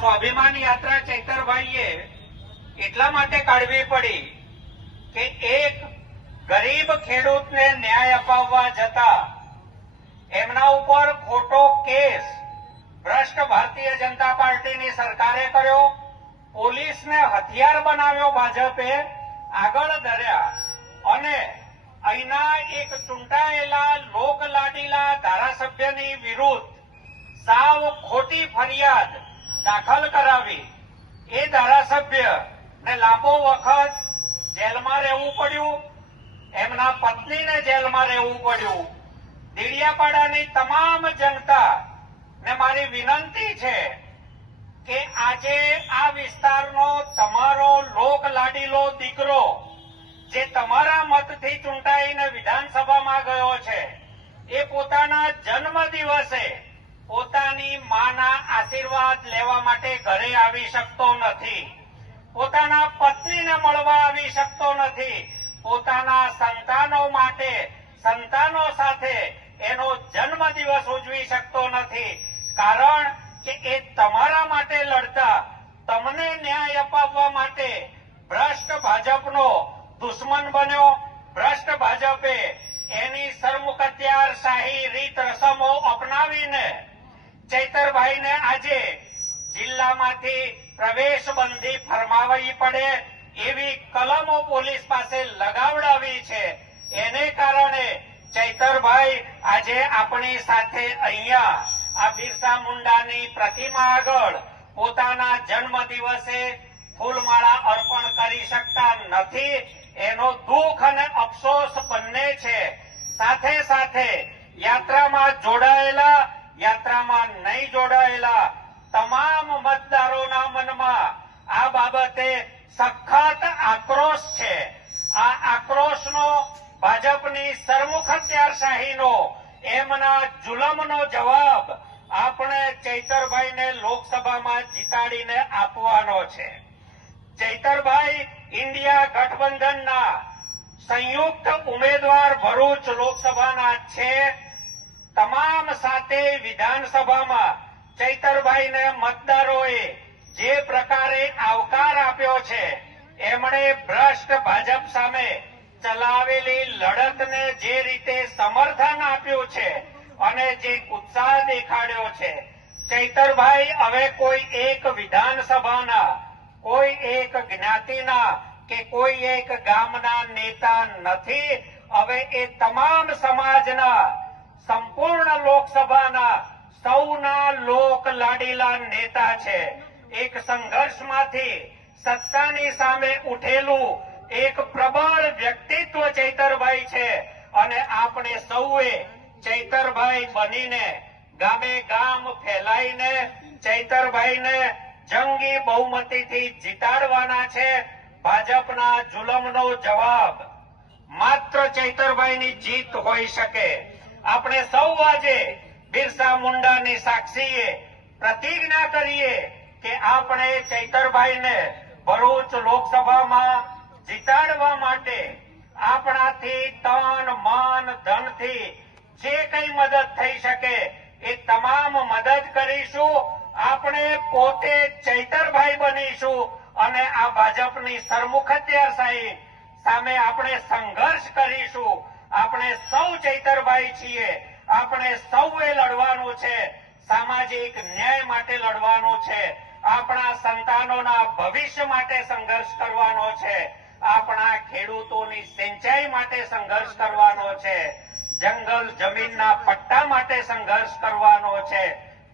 સ્વાભિમાન યાત્રા ચૈતરભાઈએ એટલા માટે કાઢવી પડી કે એક ગરીબ ખેડૂતને ન્યાય અપાવવા જતા એમના ઉપર ખોટો કેસ ભ્રષ્ટ ભારતીય જનતા પાર્ટીની સરકારે કર્યો, પોલીસને હથિયાર બનાવ્યો ભાજપે, આગળ ધર્યા અને અહીંના એક ચૂંટાયેલા લોકલાડીલા ધારાસભ્યની વિરુદ્ધ સાવ ખોટી ફરિયાદ દાખલ કરાવી એ ધારાસભ્યને લાંબો વખત જેલમાં રહેવું પડ્યું, એમના પત્નીને જેલમાં રહેવું પડ્યું. દેડિયાપાડાની તમામ જનતા ને મારી વિનંતી છે કે આજે આ વિસ્તારનો તમારો લોકલાડીલો દીકરો જે તમારા મતથી ચૂંટાઈને વિધાનસભામાં ગયો છે એ પોતાના જન્મ દિવસે પોતાની માના આશીર્વાદ લેવા માટે ઘરે આવી શકતો નથી, પોતાના પત્નીને મળવા આવી શકતો નથી, પોતાના સંતાનો માટે સંતાનો સાથે એનો જન્મ દિવસ ઉજવી શકતો નથી. કારણ કે એ તમારા માટે લડતા, તમને ન્યાય અપાવવા માટે ભ્રષ્ટ ભાજપનો દુશ્મન બન્યો. ભ્રષ્ટ ભાજપે એની સરમુખત્યારશાહી રીત રસમો અપનાવીને ચૈતરભાઈને આજે જિલ્લામાંથી પ્રવેશબંધી ફરમાવવી પડે એવી કલમો પોલીસ પાસે લગાવડાવી છે. એને કારણે ચૈતરભાઈ આજે આપણી સાથે અહીંયા આ બિરસા મુંડાની પ્રતિમા આગળ પોતાના જન્મ દિવસે ફૂલમાળા અર્પણ કરી શકતા નથી. એનો દુઃખ અને અફસોસ બંને છે. સાથે સાથે યાત્રામાં જોડાયેલા, યાત્રામાં નહીં જોડાયેલા તમામ મતદારોના મનમાં આ બાબતે સખત આક્રોશ છે. આ આક્રોશનો ભાજપની સરમુખત્યારશાહીનો એમના જુલમનો જવાબ આપણે ચૈતરભાઈને લોકસભામાં જીતાડીને આપવાનો છે. ચૈતરભાઈ ઇન્ડિયા ગઠબંધનના સંયુક્ત ઉમેદવાર ભરૂચ લોકસભાના છે. તમામ સાતે વિધાનસભામાં ચૈતરભાઈને મતદારોએ જે પ્રકારે આવકાર આપ્યો છે, એમણે ભ્રષ્ટ ભાજપ સામે ચલાવેલી લડતને જે રીતે સમર્થન આપ્યું છે અને જે ઉત્સાહ દેખાડ્યો છે, ચૈતરભાઈ હવે કોઈ એક વિધાનસભાના, કોઈ એક જ્ઞાતિના કે કોઈ એક ગામના નેતા નથી. હવે એ તમામ સમાજના, સંપૂર્ણ લોકસભાના સૌના લોક લાડીલા નેતા છે. એક સંઘર્ષમાંથી સત્તાની સામે ઉઠેલું એક પ્રબળ વ્યક્તિત્વ ચૈતરભાઈ છે અને આપણે સૌએ ચૈતરભાઈ બનીને ગામે ગામ ફેલાઈને ચૈતરભાઈને જંગી બહુમતીથી જીતાડવાના છે. ભાજપના જુલમનો જવાબ માત્ર ચૈતરભાઈની જીત હોઈ શકે. આપણે સૌ આજે બિરસા મુંડાની સાક્ષીએ પ્રતિજ્ઞા કરીએ કે આપણે ચૈતરભાઈને ભરૂચ લોકસભામાં જીતાડવા માટે આપણાથી તન મન ધનથી જે કંઈ મદદ થઈ શકે એ તમામ મદદ કરીશું. આપણે પોતે ચૈતરભાઈ બનીશું અને આ ભાજપની સરમુખત્યારશાહી સામે આપણે સંઘર્ષ કરીશું. આપણે સૌ ચૈતરભાઈ છીએ. આપણે સૌએ લડવાનું છે. સામાજિક ન્યાય માટે લડવાનું છે. આપણા સંતાનોના ભવિષ્ય માટે સંઘર્ષ કરવાનો છે. આપણા ખેડૂતોની સિંચાઈ માટે સંઘર્ષ કરવાનો છે. જંગલ જમીનના પટ્ટા માટે સંઘર્ષ કરવાનો છે.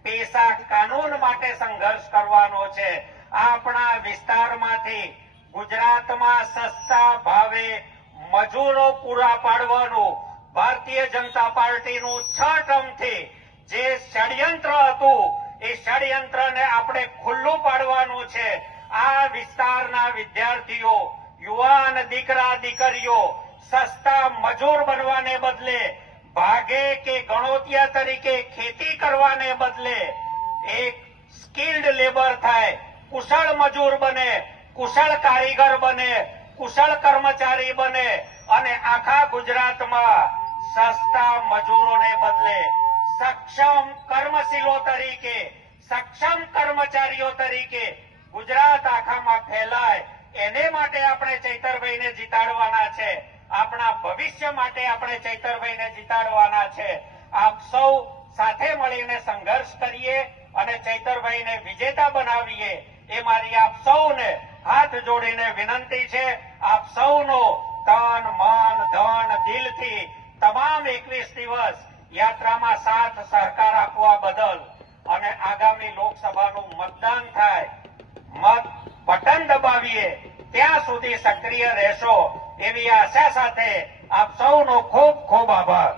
પેશા કાનૂન માટે સંઘર્ષ કરવાનો છે. આપણા વિસ્તારમાંથી ગુજરાતમાં સસ્તા ભાવે મજૂરો પૂરા પાડવાનું ભારતીય જનતા પાર્ટીનું 6 ટર્મથી જે ષડયંત્ર હતું એ ષડયંત્રને આપણે ખુલ્લું પાડવાનું છે. આ વિસ્તારના વિદ્યાર્થીઓ, યુવાન દીકરા દીકરીઓ સસ્તા મજૂર બનવાને બદલે ભાગે કે ગણોતિયા તરીકે ખેતી કરવાને બદલે એક સ્કિલ્ડ લેબર થાય, કુશળ મજૂર બને, કુશળ કારીગર બને, કુશળ કર્મચારી બને અને આખા ગુજરાતમાં સસ્તા મજૂરોને બદલે સક્ષમ કર્મશીલો તરીકે સક્ષમ કર્મચારીઓ તરીકે ગુજરાત આખામાં ફેલાય એને માટે આપણે ચૈતરભાઈને જીતાડવાના છે. આપણા ભવિષ્ય માટે આપણે ચૈતરભાઈને જીતાડવાના છે. આપ સૌ સાથે મળીને સંઘર્ષ કરીએ અને ચૈતરભાઈને વિજેતા બનાવીએ એ મારી આપ સૌને હાથ જોડીને વિનંતી છે. આપ સૌનો તન મન ધન દિલથી તમામ 21 દિવસ યાત્રામાં સાથ સહકાર આપવા બદલ અને આગામી લોકસભાનું મતદાન થાય, મત બટન દબાવીએ ત્યાં સુધી સક્રિય રહેશો એવી આશા સાથે આપ સૌનો ખૂબ ખૂબ આભાર.